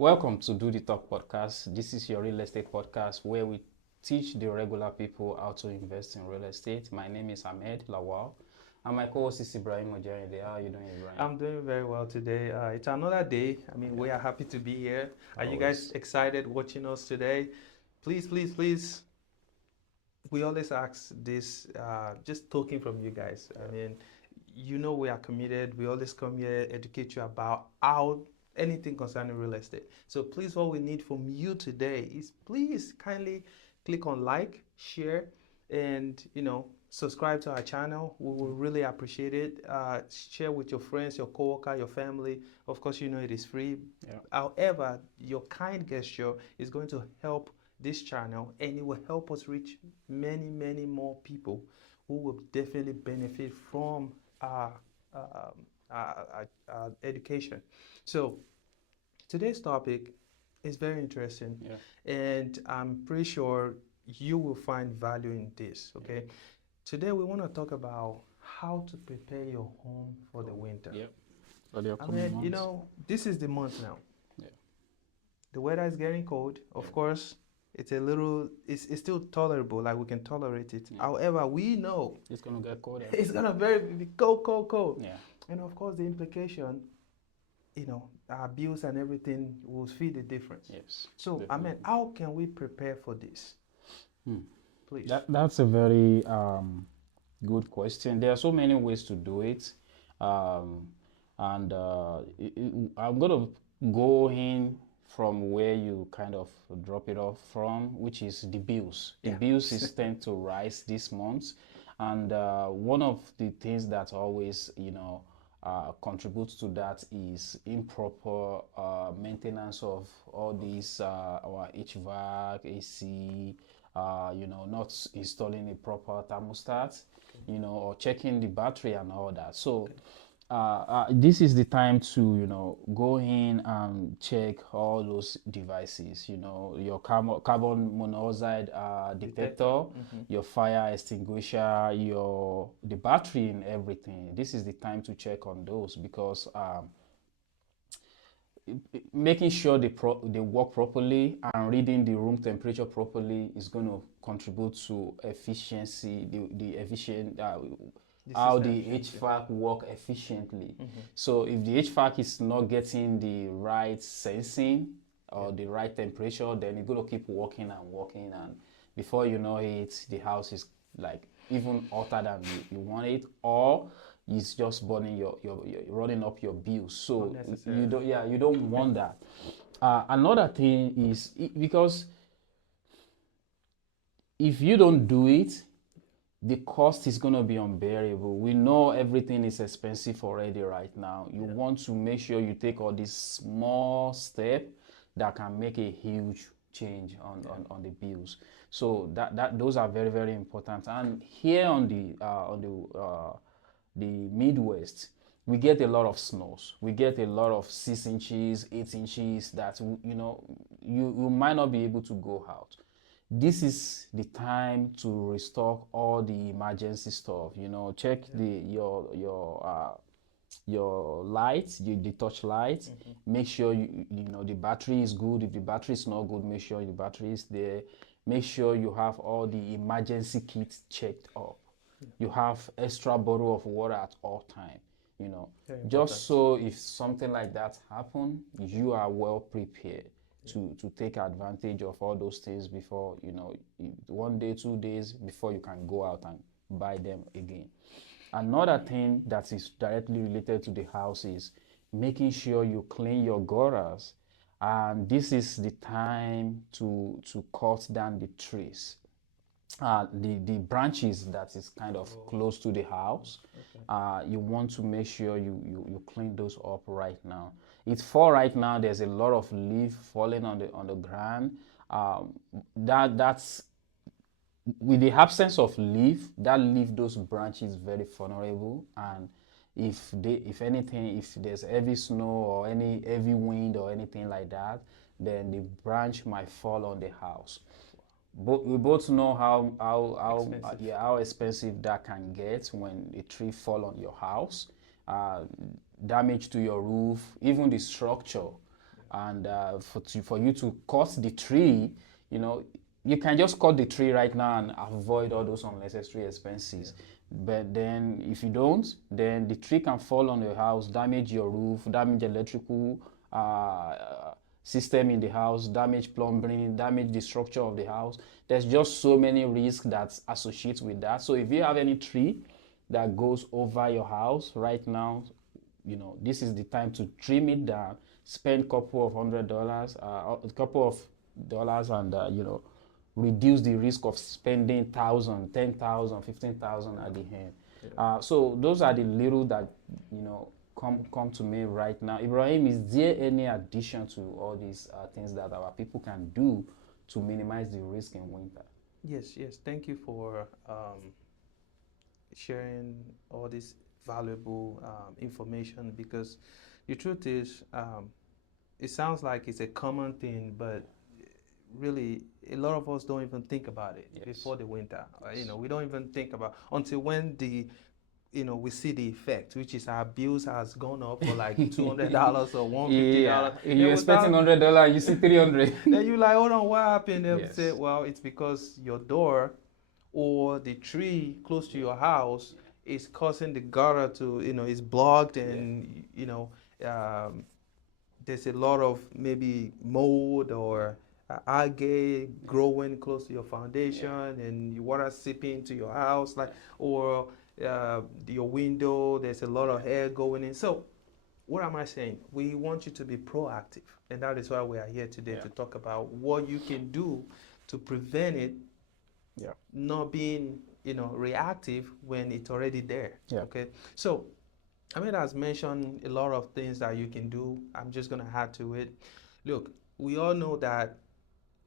Welcome to Do the Talk podcast. This is your real estate podcast where we teach the regular people how to invest in real estate. My name is Ahmed Lawal, and my co-host is Ibrahim. How are you doing, Ibrahim? I'm doing very well today. It's another day. We are happy to be here. Are you guys Always. excited watching us today? Please. We always ask this, just talking from you guys. We are committed. We always come here, educate you about how anything concerning real estate. So please, what we need from you today is please kindly click on like, share, and subscribe to our channel. We will really appreciate it. Share with your friends, your coworker, your family. Of course, it is free. Yeah. However, your kind gesture is going to help this channel, and it will help us reach many more people who will definitely benefit from our, our education. So today's topic is very interesting, and I'm pretty sure you will find value in this. Okay, today we want to talk about how to prepare your home for the winter. Yep. For the upcoming months. This is the month now. Yeah. The weather is getting cold. Of course, it's it's still tolerable, like we can tolerate it. Yeah. However, we know It's gonna get colder. it's gonna be cold. Yeah. And of course, the implication, our bills and everything will feel the difference. Yes. So, Definitely. how can we prepare for this? Please. That's a very good question. There are so many ways to do it, and I'm gonna go in from where you kind of drop it off from, which is the bills. The bills is tend to rise this month, and one of the things that always contributes to that is improper maintenance of all these our HVAC, AC. Not installing a proper thermostat, or checking the battery and all that. So this is the time to go in and check all those devices, your carbon monoxide detector, your fire extinguisher, the battery and everything. This is the time to check on those, because making sure they work properly and reading the room temperature properly is going to contribute to efficiency, the efficient how the HVAC work efficiently. So if the HVAC is not getting the right sensing or the right temperature, then it's going to keep working, and before you know it, the house is like even hotter than you want it, or it's just burning your running up your bills. So you don't want that. Another thing is because if you don't do it, the cost is going to be unbearable. We know everything is expensive already right now. You want to make sure you take all these small steps that can make a huge change on the bills. So those are very important. And here on the Midwest, we get a lot of snows. We get a lot of 6 inches, 8 inches that you might not be able to go out. This is the time to restock all the emergency stuff. Check your lights, the touch lights. Make sure the battery is good. If the battery is not good, make sure the battery is there. Make sure you have all the emergency kits checked up. You have extra bottle of water at all time. Just so if something like that happen, you are well prepared to take advantage of all those things before 1 day, 2 days before you can go out and buy them again. Another thing that is directly related to the house is making sure you clean your gutters, and this is the time to cut down the trees, the branches that is kind of close to the house. You want to make sure you clean those up right now. It's fall right now. There's a lot of leaf falling on the ground. That's with the absence of leaf, that leave those branches very vulnerable, and if there's heavy snow or any heavy wind or anything like that, then the branch might fall on the house. But we both know how expensive that can get when a tree fall on your house. Damage to your roof, even the structure. and for you to cut the tree, you know, you can just cut the tree right now and avoid all those unnecessary expenses. But then if you don't, then the tree can fall on your house, damage your roof, damage electrical system in the house, damage plumbing, damage the structure of the house. There's just so many risks that associate with that. So if you have any tree that goes over your house right now, you know, this is the time to trim it down, spend a couple of $100, a couple of dollars, and you know, reduce the risk of spending 1,000, 10,000, 15,000 at the end. So those are the little that, you know, come to me right now. Ibrahim, is there any addition to all these things that our people can do to minimize the risk in winter? Yes, yes. Thank you for sharing all this valuable information, because the truth is, it sounds like it's a common thing, but really a lot of us don't even think about it. Yes. Before the winter. You know, we don't even think about until when the we see the effect, which is our bills has gone up for like $200 or $150. Yeah, you're expecting $100, you see 300. Then you like, hold on, what happened? They Yes. say, well, it's because your door or the tree close to your house is causing the gutter to, is blocked, and there's a lot of maybe mold or algae growing close to your foundation, and water seeping into your house, or your window, there's a lot of air going in. So what am I saying? We want you to be proactive, and that is why we are here today, to talk about what you can do to prevent it not being reactive when it's already there. Okay, so Ahmed has mentioned a lot of things that you can do. I'm just going to add to it. Look, we all know that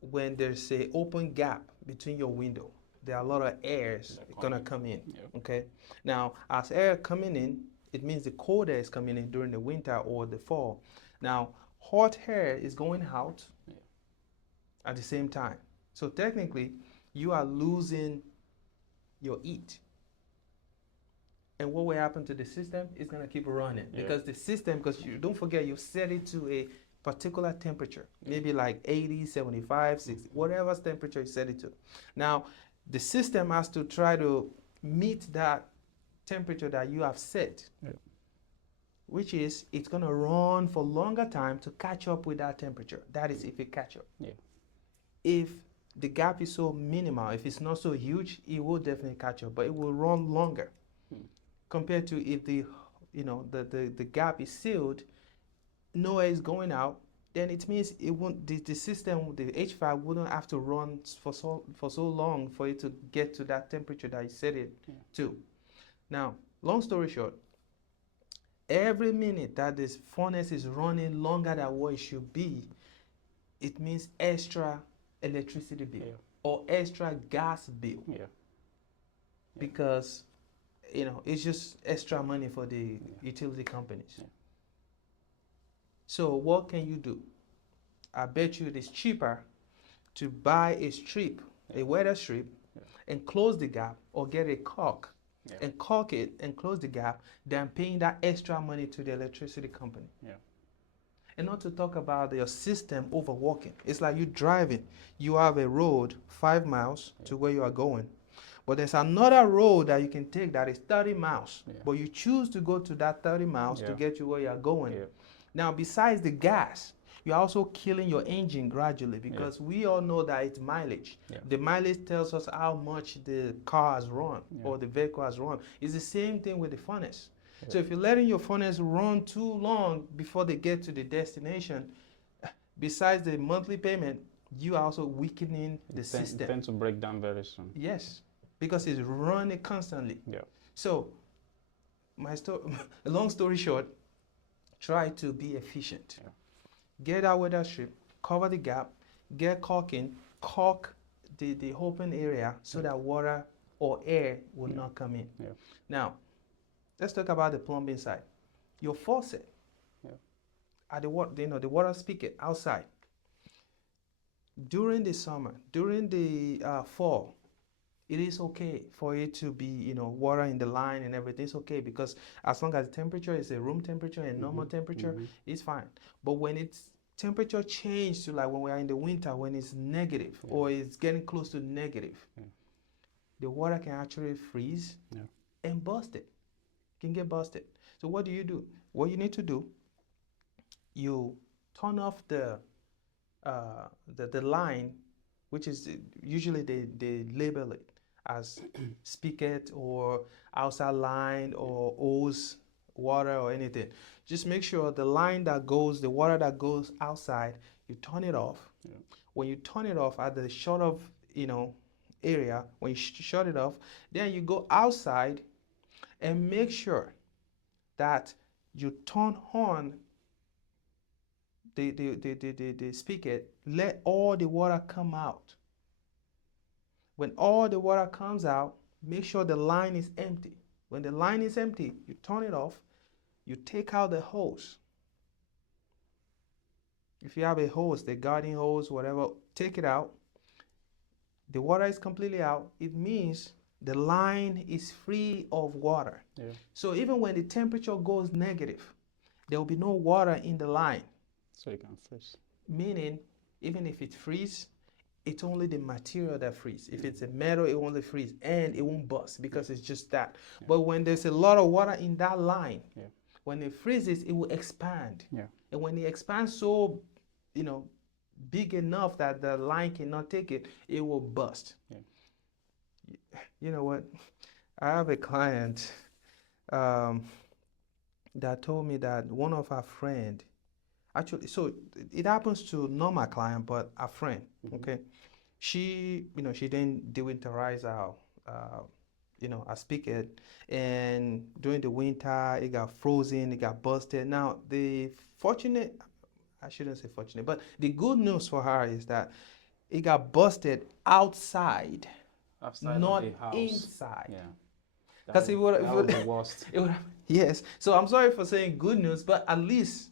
when there's a open gap between your window, there are a lot of airs going to come in. Okay, now as air coming in, it means the cold air is coming in during the winter or the fall. Now hot air is going out at the same time, so technically you are losing your heat. And what will happen to the system is going to keep running, because the system, because you don't forget, you set it to a particular temperature, maybe like 80, 75, 60, whatever temperature you set it to. Now the system has to try to meet that temperature that you have set, which is it's going to run for longer time to catch up with that temperature. That is if it catch up. If the gap is so minimal, if it's not so huge, it will definitely catch up, but it will run longer compared to if the gap is sealed, no air is going out. Then it means it won't, the system, the HVAC wouldn't have to run for so long for it to get to that temperature that you set it to. Now, long story short, every minute that this furnace is running longer than what it should be, it means extra electricity bill or extra gas bill. Because it's just extra money for the utility companies. So what can you do? I bet you it is cheaper to buy a strip, a weather strip, and close the gap, or get a caulk and caulk it and close the gap, than paying that extra money to the electricity company. And not to talk about your system overworking. It's like you driving. You have a road 5 miles to where you are going, but there's another road that you can take that is 30 miles, but you choose to go to that 30 miles to get you where you are going. Now, besides the gas, you're also killing your engine gradually, because we all know that it's mileage. The mileage tells us how much the car has run or the vehicle has run. It's the same thing with the furnace. So if you're letting your furnace run too long before they get to the destination, besides the monthly payment, you are also weakening the system. It tends to break down very soon. Yes, because it's running constantly. So, long story short, try to be efficient. Get that weather strip, cover the gap, get caulking, caulk the open area so that water or air will not come in. Now, let's talk about the plumbing side. Your faucet, at the water spigot outside. During the summer, during the fall, it is okay for it to be, water in the line and everything. It's okay, because as long as the temperature is a room temperature and normal temperature, it's fine. But when it's temperature change to like when we are in the winter, when it's negative or it's getting close to negative, the water can actually freeze and bust it. Can get busted. So what do? What you need to do, you turn off the line, which is usually they label it as spigot or outside line or hose water or anything. Just make sure the line that goes, the water that goes outside, you turn it off. When you turn it off at the short of area, when you shut it off, then you go outside and make sure that you turn on the spigot, let all the water come out. When all the water comes out, make sure the line is empty. When the line is empty, you turn it off, you take out the hose. If you have a hose, the garden hose, whatever, take it out. The water is completely out. It means the line is free of water. So even when the temperature goes negative, there will be no water in the line. So it can freeze. Meaning, even if it freezes, it's only the material that freezes. If it's a metal, it won't freeze and it won't bust because it's just that. But when there's a lot of water in that line, when it freezes, it will expand. And when it expands so, big enough that the line cannot take it, it will bust. You know what? I have a client that told me that one of her friend, actually, so it happens to not my client, but a friend, okay? She, she didn't winterize our, a spigot, and during the winter, it got frozen, it got busted. Now, I shouldn't say fortunate, but the good news for her is that it got busted outside not of the house. inside. Because it would be worst. Yes. So I'm sorry for saying good news, but at least,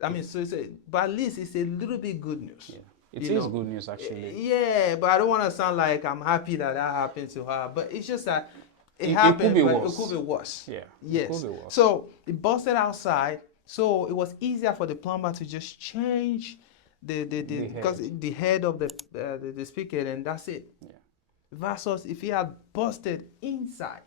but at least it's a little bit good news. It is good news, actually. Yeah, but I don't want to sound like I'm happy that happened to her. But it's just that it happened, but it could be worse. Yes. It could be worse. So it busted outside. So it was easier for the plumber to just change the head of the spigot, and that's it. Versus if he had busted inside.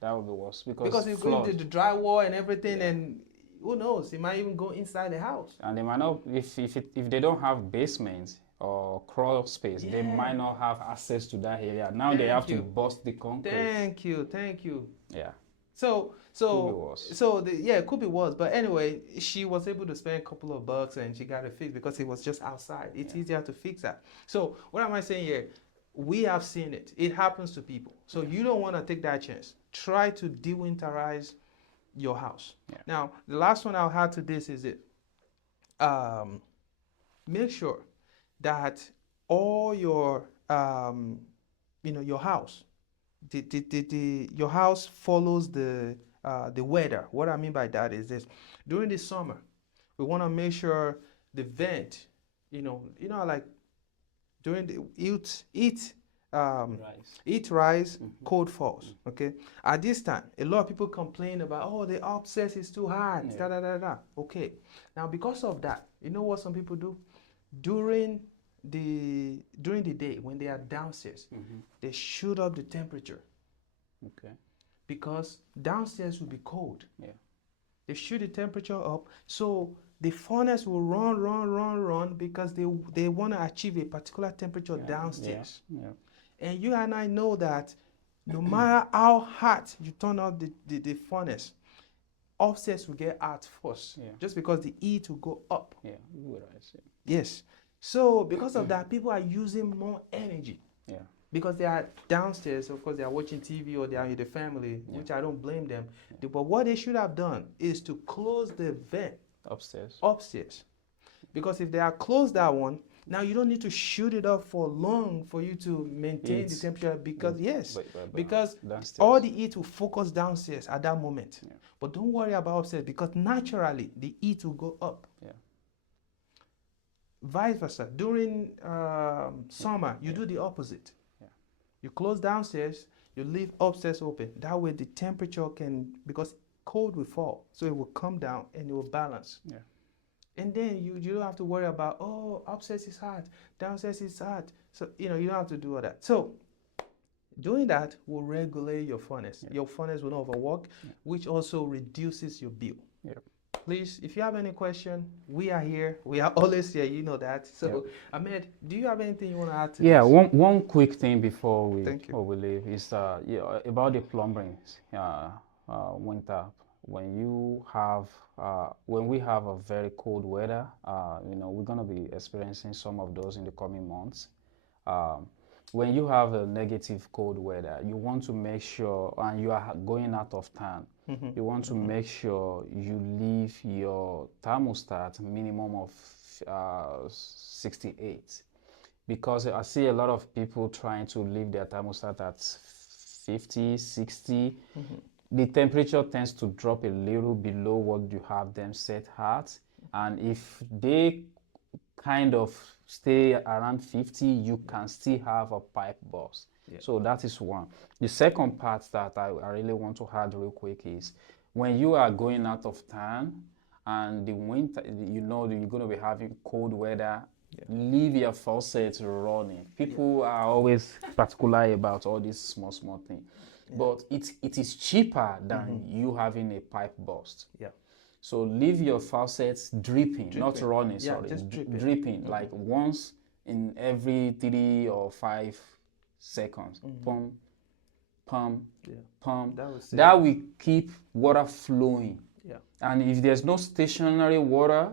That would be worse because it's going to the drywall and everything, and who knows, it might even go inside the house. And they might not, if they don't have basements or crawl space, they might not have access to that area. Now they have to bust the concrete. Thank you. Yeah. So could be worse. It could be worse. But anyway, she was able to spend a couple of bucks and she got it fixed because it was just outside. It's easier to fix that. So what am I saying here? We have seen it. It happens to people. So you don't want to take that chance. Try to winterize your house. Now, the last one I'll add to this is it. Make sure that all your your house, your house follows the weather. What I mean by that is this: during the summer, we want to make sure the vent, like during the heat rise, cold falls. Okay. At this time, a lot of people complain about, the upstairs is too hot. Okay. Now, because of that, you know what some people do? During the day when they are downstairs, they shoot up the temperature. Okay. Because downstairs will be cold. They shoot the temperature up, so the furnace will run because they want to achieve a particular temperature downstairs. And you and I know that no matter how hot you turn off the furnace, upstairs will get hot first. Just because the heat will go up. Yes. So because of that, people are using more energy. Because they are downstairs, of course, they are watching TV or they are with the family, which I don't blame them. But what they should have done is to close the vent upstairs. Because if they are closed that one, now you don't need to shoot it up for long for you to maintain the temperature because because all the heat will focus downstairs at that moment. But don't worry about upstairs because naturally the heat will go up. Vice versa. During summer, you do the opposite. You close downstairs, you leave upstairs open. That way the temperature because cold will fall, so it will come down and it will balance. And then you don't have to worry about, oh, upstairs is hot, downstairs is hot. So, you don't have to do all that. So doing that will regulate your furnace. Yeah. Your furnace will not overwork, which also reduces your bill. Yeah. Please, if you have any question, we are here. We are always here. You know that. So, Ahmed, do you have anything you want to add to Yeah, this? one quick thing before Thank you. we leave is about the plumbing winter. When you have when we have a very cold weather, we're gonna be experiencing some of those in the coming months. Um, when you have a negative cold weather, you want to make sure, and you are going out of town, you want to make sure you leave your thermostat minimum of 68, because I see a lot of people trying to leave their thermostat at 50, 60. The temperature tends to drop a little below what you have them set at. And if they kind of stay around 50, you can still have a pipe burst. So that is one. The second part that I really want to add real quick is when you are going out of town and the winter, you're going to be having cold weather, leave your faucets running. People are always particular about all these small things. But it is cheaper than you having a pipe burst. So leave your faucets dripping, not running, sorry, just dripping. dripping like once in every 3 or 5 seconds. Pump, pump, pump. That will keep water flowing. And if there's no stationary water,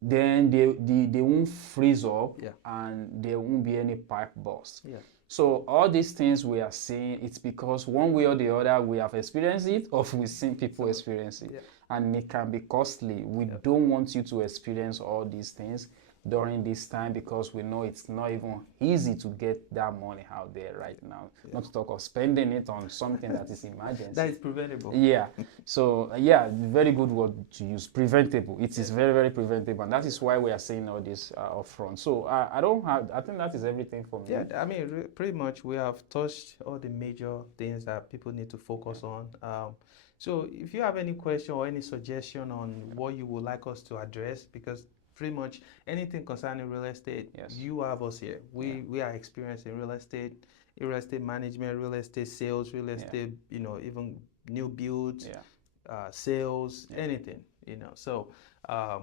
then they won't freeze up and there won't be any pipe burst. So all these things we are seeing, it's because one way or the other we have experienced it or we've seen people experience it. And it can be costly. We don't want you to experience all these things during this time because we know it's not even easy to get that money out there right now. Not to talk of spending it on something that is emergency. That is preventable. Yeah. So very good word to use. Preventable. It is very, very preventable, and that is why we are saying all this upfront. So I think that is everything for me. Yeah, I mean, pretty much we have touched all the major things that people need to focus on. So if you have any question or any suggestion on what you would like us to address, because pretty much anything concerning real estate, you have us here. We are experienced in real estate management, real estate sales, real estate, even new builds, sales, anything, So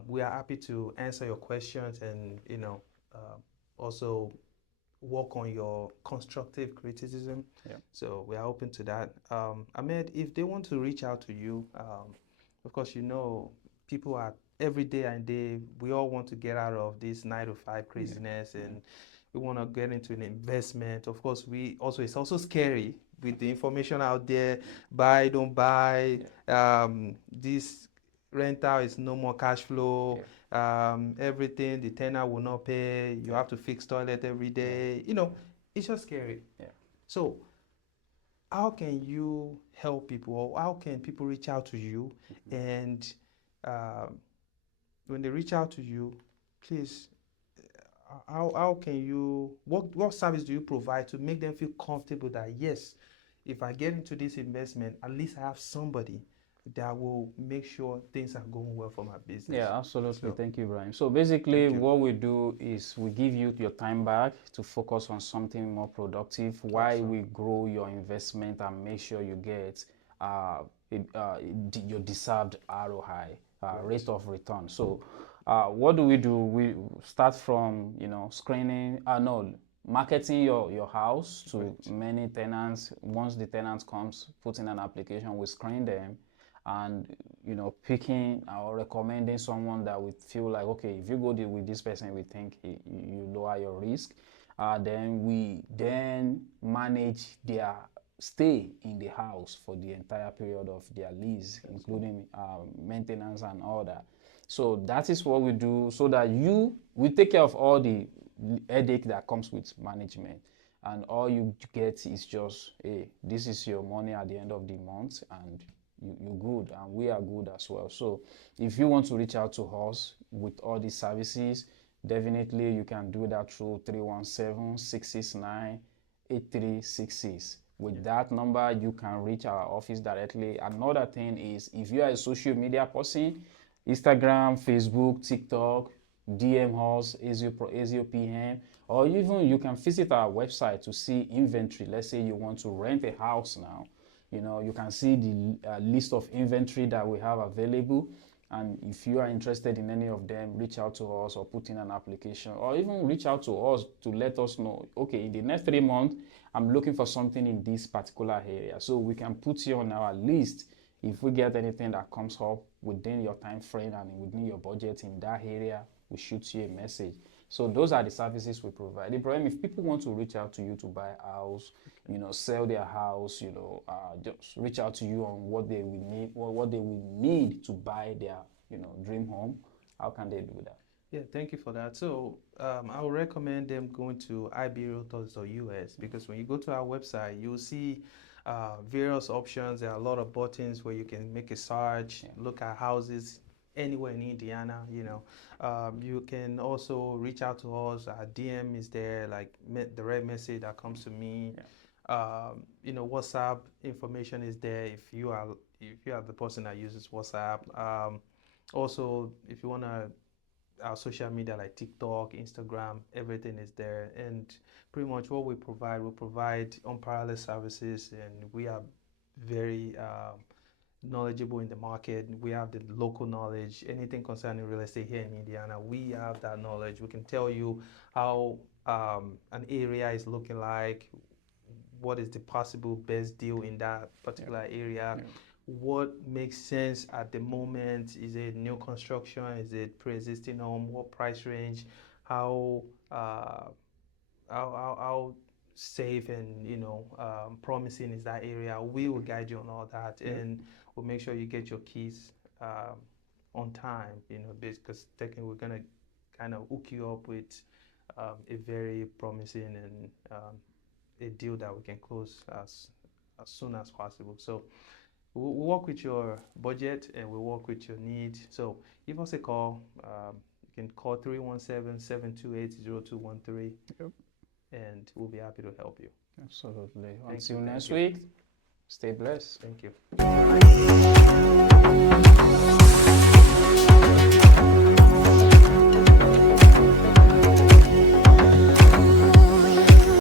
we are happy to answer your questions and, also work on your constructive criticism. So we are open to that. Ahmed, if they want to reach out to you, of course, people are every day and day, we all want to get out of this 9 to 5 craziness and we want to get into an investment. Of course, it's also scary with the information out there, buy, don't buy, this rental is no more cash flow, everything, the tenant will not pay, you have to fix toilet every day, it's just scary. So how can you help people, or how can people reach out to you? And when they reach out to you, please, how can you, what service do you provide to make them feel comfortable that yes, if I get into this investment, at least I have somebody that will make sure things are going well for my business? Yeah, absolutely. Thank you, Ibrahim. So basically what we do is we give you your time back to focus on something more productive while we grow your investment and make sure you get your deserved ROI, rate of return. So what do? We start from, screening, marketing your house to many tenants. Once the tenant comes, put in an application, we screen them and, picking or recommending someone that we feel like, okay, if you go with this person, we think you lower your risk. Then we manage their stay in the house for the entire period of their lease, including maintenance and all that. So that is what we do, so that we take care of all the headache that comes with management, and all you get is just, hey, this is your money at the end of the month, and you're good, and we are good as well. So if you want to reach out to us with all these services, definitely you can do that through 317-669-8366. With that number, you can reach our office directly. Another thing is, if you are a social media person, Instagram, Facebook, TikTok, DM us, ASIO PM, or even you can visit our website to see inventory. Let's say you want to rent a house now. You can see the list of inventory that we have available. And if you are interested in any of them, reach out to us or put in an application, or even reach out to us to let us know, okay, in the next 3 months, I'm looking for something in this particular area. So we can put you on our list. If we get anything that comes up within your time frame and within your budget in that area, we shoot you a message. So those are the services we provide. Ibrahim, if people want to reach out to you to buy a house, sell their house, just reach out to you on what they will need, or what they will need to buy their, dream home. How can they do that? Yeah, thank you for that. So I would recommend them going to ibrealtors.us, because when you go to our website, you'll see various options. There are a lot of buttons where you can make a search, look at houses anywhere in Indiana. You can also reach out to us. Our DM is there, like direct message that comes to me. WhatsApp information is there if you are the person that uses WhatsApp. Also, if you want to, our social media like TikTok, Instagram, everything is there. And pretty much what we provide unparalleled services, and we are very knowledgeable in the market. We have the local knowledge. Anything concerning real estate here in Indiana, we have that knowledge. We can tell you how an area is looking like, what is the possible best deal in that particular area. What makes sense at the moment? Is it new construction? Is it pre-existing home? What price range? How safe and promising is that area? We will guide you on all that, and we'll make sure you get your keys on time. Because technically we're gonna kind of hook you up with a very promising and a deal that we can close as soon as possible. So we'll work with your budget and we'll work with your need. So give us a call. You can call 317-728-0213. Yep. And we'll be happy to help you. Absolutely. Thank Until you, next thank you. week, stay blessed. Thank you.